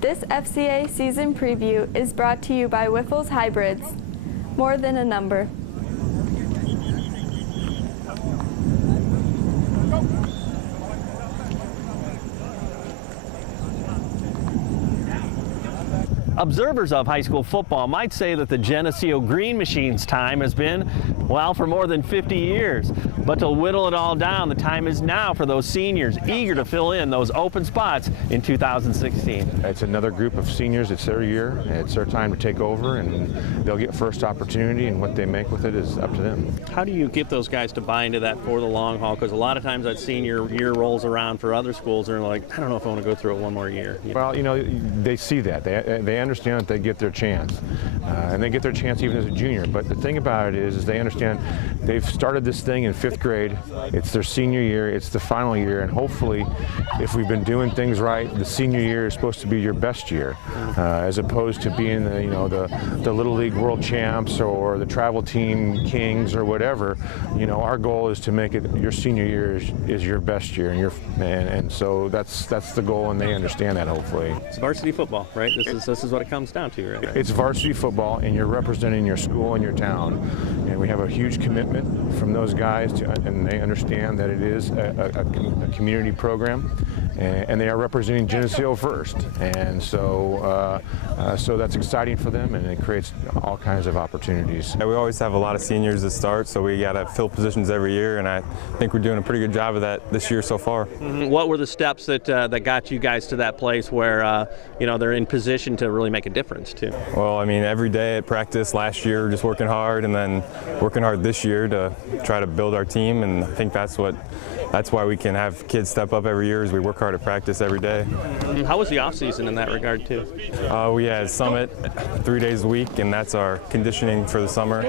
This FCA season preview is brought to you by Wyffels Hybrids, more than a number. Observers of high school football might say that the Geneseo Green Machine's time has been, well, for more than 50 years. But to whittle it all down, the time is now for those seniors eager to fill in those open spots in 2016. It's another group of seniors. It's their year. It's their time to take over, and they'll get first opportunity, and what they make with it is up to them. How do you get those guys to buy into that for the long haul? Because a lot of times that senior year rolls around for other schools, and they're like, I don't know if I want to go through it one more year. Well, you know, they see that. They understand that they get their chance, and they get their chance even as a junior. But the thing about it is they understand they've started this thing in 5th grade. It's their senior year. It's the final year, and hopefully, if we've been doing things right, the senior year is supposed to be your best year, as opposed to being the Little League World Champs or the travel team kings or whatever. You know, our goal is to make it your senior year is your best year, and so that's the goal, and they understand that hopefully. It's varsity football, right? This is what it comes down to, right? It's varsity football, and you're representing your school and your town, and we have a huge commitment from those guys and they understand that it is a community program, and they are representing Geneseo first, and so that's exciting for them, and it creates all kinds of opportunities. We always have a lot of seniors that start, so we got to fill positions every year, and I think we're doing a pretty good job of that this year so far. What were the steps that got you guys to that place where they're in position to really make a difference too? Well, I mean, every day at practice last year, just working hard, and then working hard this year to try to build our team, and I think that's why we can have kids step up every year, is we work hard at practice every day. How was the off season in that regard too? We had Summit 3 days a week, and that's our conditioning for the summer,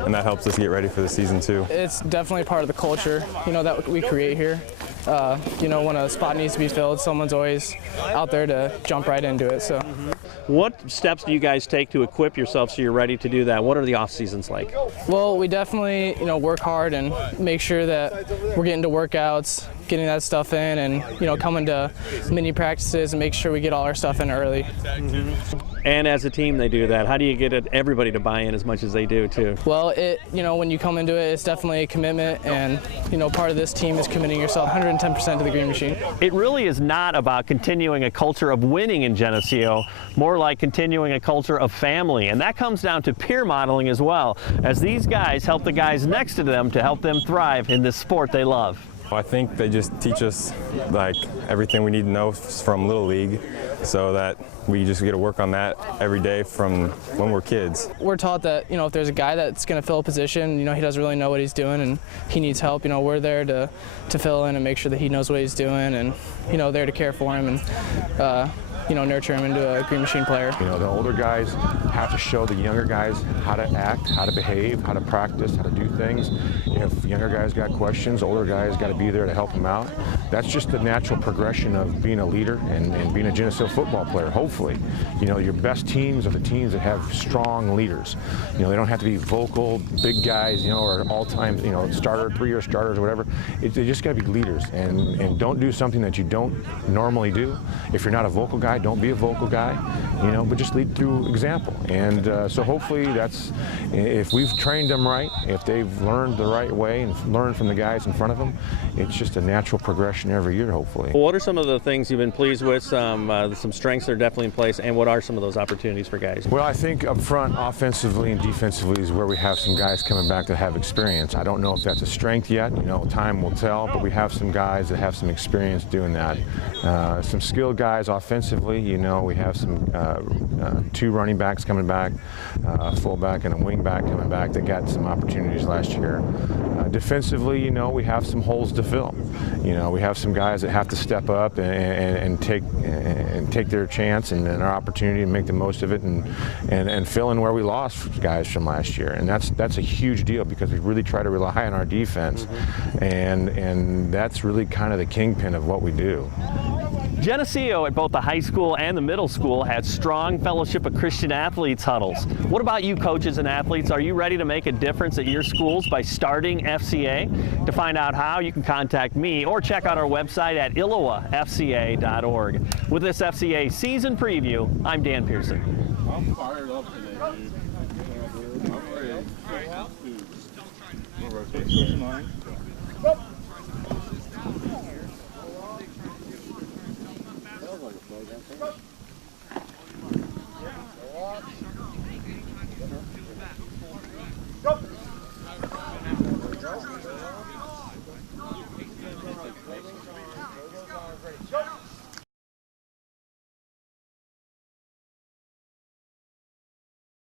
and that helps us get ready for the season too. It's definitely part of the culture, that we create here. When a spot needs to be filled, someone's always out there to jump right into it. So, what steps do you guys take to equip yourself so you're ready to do that? What are the off seasons like? Well, we definitely work hard and make sure that we're getting to workouts, getting that stuff in, and coming to mini practices and make sure we get all our stuff in early. And as a team, they do that. How do you get everybody to buy in as much as they do too? Well, when you come into it, it's definitely a commitment, and part of this team is committing yourself 110% to the Green Machine. It really is not about continuing a culture of winning in Geneseo, more like continuing a culture of family, and that comes down to peer modeling as well, as these guys help the guys next to them to help them thrive in this sport they love. I think they just teach us everything we need to know from Little League, so that we just get to work on that every day from when we're kids. We're taught that if there's a guy that's going to fill a position, he doesn't really know what he's doing and he needs help, we're there to fill in and make sure that he knows what he's doing, and there to care for him and nurture him into a Green Machine player. The older guys have to show the younger guys how to act, how to behave, how to practice, how to do things. If younger guys got questions, older guys got to be there to help them out. That's just the natural progression of being a leader and being a Geneseo football player, hopefully. Your best teams are the teams that have strong leaders. They don't have to be vocal, big guys, or all-time, starter, 3-year starters or whatever. They just got to be leaders, and don't do something that you don't normally do. If you're not a vocal guy, don't be a vocal guy, but just lead through example. And so hopefully if we've trained them right, if they've learned the right way and learned from the guys in front of them, it's just a natural progression every year, hopefully. Well, what are some of the things you've been pleased with, some strengths that are definitely in place, and what are some of those opportunities for guys? Well, I think up front, offensively and defensively, is where we have some guys coming back that have experience. I don't know if that's a strength yet, time will tell, but we have some guys that have some experience doing that. Some skilled guys offensively. We have some 2 running backs coming back, a fullback and a wing back coming back that got some opportunities last year. Defensively, we have some holes to fill. We have some guys that have to step up and take their chance and our opportunity and make the most of it and fill in where we lost guys from last year. And that's a huge deal, because we really try to rely on our defense, and that's really kind of the kingpin of what we do. Geneseo at both the high school and the middle school had strong Fellowship of Christian Athletes huddles. What about you coaches and athletes? Are you ready to make a difference at your schools by starting FCA? To find out how, you can contact me or check out our website at ILLOWAFCA.org. With this FCA season preview, I'm Dan Pearson. I'm fired up today, dude. I'm ready. We'll rotate this line. Sounds like a plug, I think.